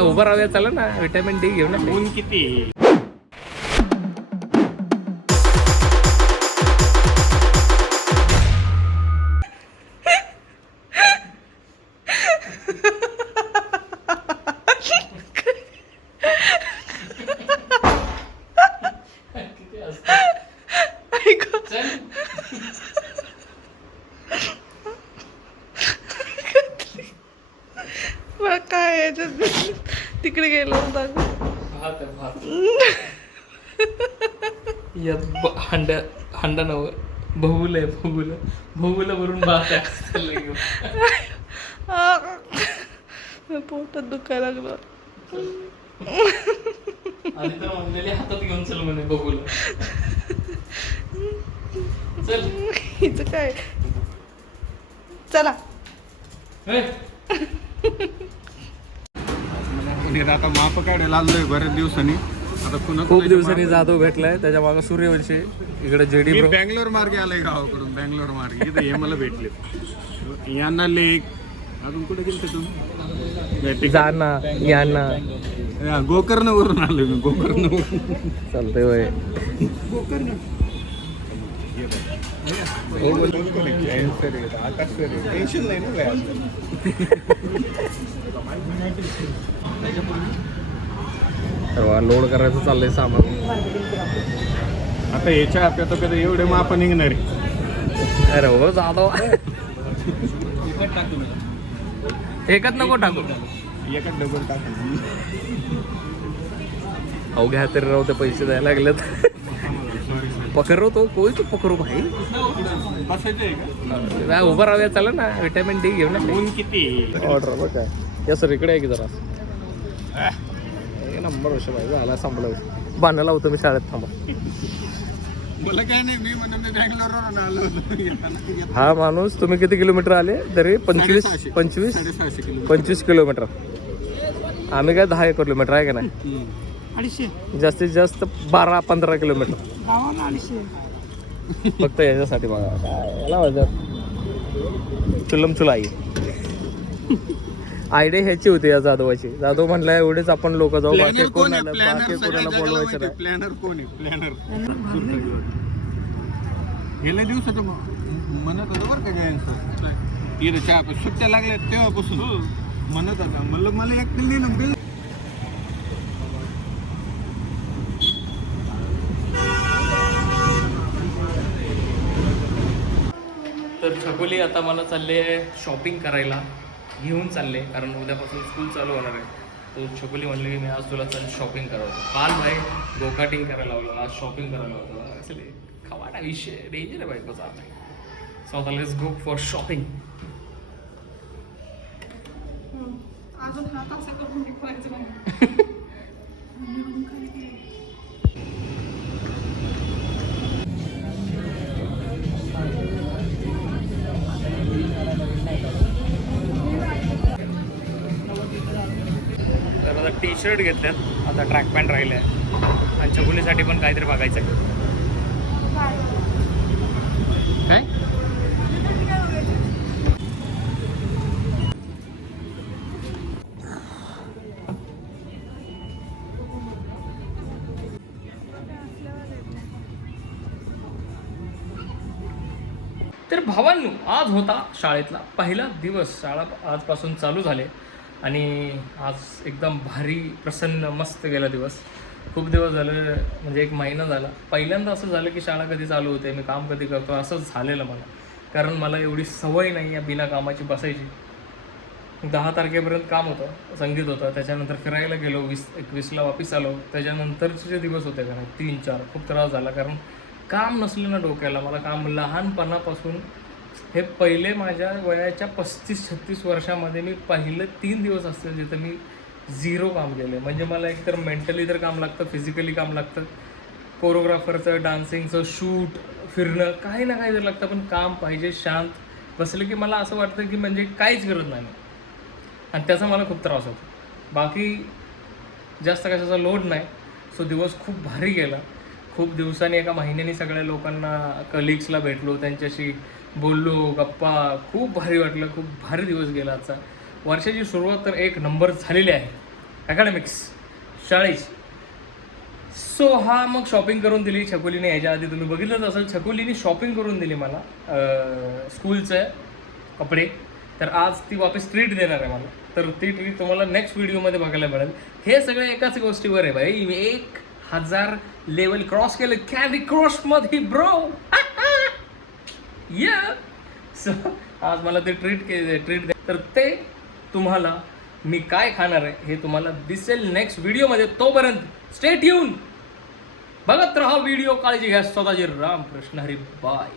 उभं राहूया चला ना विटॅमिन डी घेऊ ना. ऊन किती काय तिकडे गेलो होता. हंडा नव भगुल आहे भगुल वरून भात पोटात दुखायला लागलं. हातात घेऊन चल म्हणे बघूल. चल हिचं काय चला. आता माप काढायला आलोय बऱ्याच दिवसांनी. आता पुन्हा खूप दिवसांनी जाधव भेटलाय. त्याच्या मागे सूर्यवंशी इकडे जेडी बँगलोर मार्गे आलाय गावाकडून. बँगलोर मार्गे इथे हे मला भेटले. यांना लेक अजून कुठे गेलते तुम्ही? जाना यांना गोकर्णवरून आलोय मी. गोकर्णवरून चालतंय वय. टेन्शन नाही ना. लोड करायचं चाललंय सामान. आता याच्या हातात कधी एवढे माप निघणार आहे. अरे हो जाधव एकच नको टाकू. एका डबल टाकायचं. अहो घ्या तरी राहू ते पैसे द्यायला लागलेत. पकरो तो कोई तो पकरो भाई. उभं राहूया चला ना विटॅमिन डी घेऊ ना. ऊन किती ऑर्डर बघ काय या सर इकडे आहे की जरा नंबर वर्ष पाहिजे आला संपलं. बांधायला लावतो मी शाळेत थांबा. मला काय नाही. मी म्हणून मी बँगलोरवरून आलो होतो. हा माणूस तुम्ही किती किलोमीटर आले तरी 25 किलोमीटर. आम्ही काय 10 किलोमीटर आहे का नाही. 250 जास्तीत जास्त 12-15 किलोमीटर गावाला 250. फक्त याच्यासाठी बघा काय याला वाजत चुलम चुलाई. आयडिया ह्याची होती या जाधवाची. जाधव म्हणला एवढेच आपण लोक जाऊ बाकी कोणाला बोलवायचं नाही. प्लॅनर कोण आहे? प्लॅनर गेल्या दिवसाचं म्हणत होतं बरं का यांचं. इथं चहा सुट्ट्या लागल्या तेव्हापासून म्हणत होता. म्हणलं मला एक नाही ना बिल. तर छकुली आता मला चालले शॉपिंग करायला घेऊन चालले. कारण उद्यापासून स्कूल चालू होणार आहे. तो छकुली म्हणले की मी आज तुला चल शॉपिंग करावं. काल भाई गोकाटिंग करायला लावलं. आज शॉपिंग करायला लावलं. ॲक्च्युली खवाडा विषय डेंजर आहे बायकोचा. सो आता लेट्स गो फॉर शॉपिंग. अजून हात असं करून करायचं नाही. तर आता टी शर्ट घेतल्यात. आता ट्रॅक पॅन्ट राहिले आहे. आणि छकुलीसाठी पण काहीतरी बघायचं आहे. काय तर भावांनो आज होता शाळेतला पहिला दिवस. शाळा आजपासून चालू झाले आणि आज एकदम भारी प्रसन्न मस्त गेला दिवस. खूप दिवस झाले म्हणजे 1 महिना झाला. पहिल्यांदा असं झालं की शाळा कधी चालू होते मी काम कधी करतो असंच झालेलं मला. कारण मला एवढी सवय नाही आहे बिना कामाची बसायची. 10 तारखेपर्यंत काम होतं, संगीत होतं. त्याच्यानंतर फिरायला गेलो. 21ला वापस आलो. त्याच्यानंतरचे जे दिवस होते का नाही 3-4 खूप त्रास झाला. कारण काम नसलं ना डोक्याला. मला काम लहानपणापासून हे पहिले माझ्या वयाच्या 35-36 वर्षामध्ये मी पहिले 3 दिवस असतील जिथं मी 0 काम केलं. म्हणजे मला एकतर मेंटली तर काम लागतं, फिजिकली काम लागतं. कोरिओग्राफरचं, डान्सिंगचं, शूट, फिरणं काही ना काही जर लागतं. पण काम पाहिजे. शांत बसलं की मला असं वाटतं की म्हणजे काहीच करत नाही. आणि त्याचा मला खूप त्रास होतो. बाकी जास्त कशाचा लोड नाही. सो दिवस खूप भारी गेला. खूप दिवसांनी एका महिन्याने सगळ्या लोकांना कलिग्सला भेटलो, त्यांच्याशी बोललो, गप्पा. खूप भारी वाटलं. खूप भारी दिवस गेला आजचा. वर्षाची सुरुवात तर एक नंबर झालेली आहे अकॅडमिक्स शाळेची. सो हा मग शॉपिंग करून दिली छकुलीने. याच्या आधी तुम्ही बघितलंच असेल, छकुलीने शॉपिंग करून दिली मला स्कूलचे कपडे. तर आज ती वापस ट्रीट देणार आहे मला. तर ती ट्रीट तुम्हाला नेक्स्ट व्हिडिओमध्ये बघायला मिळेल. हे सगळे एकाच गोष्टीवर आहे भाई. 1000 लेवल क्रॉस केलं कॅन्डी क्रशमध्ये ब्रो. या सो आज मला ते ट्रीट दे. तर ते तुम्हाला मी काय खाणार आहे हे तुम्हाला दिसेल नेक्स्ट व्हिडिओमध्ये. तोपर्यंत स्टे ट्यून, बघत राहा व्हिडिओ. काळजी घ्या स्वतःची. रामकृष्ण हरी. बाय.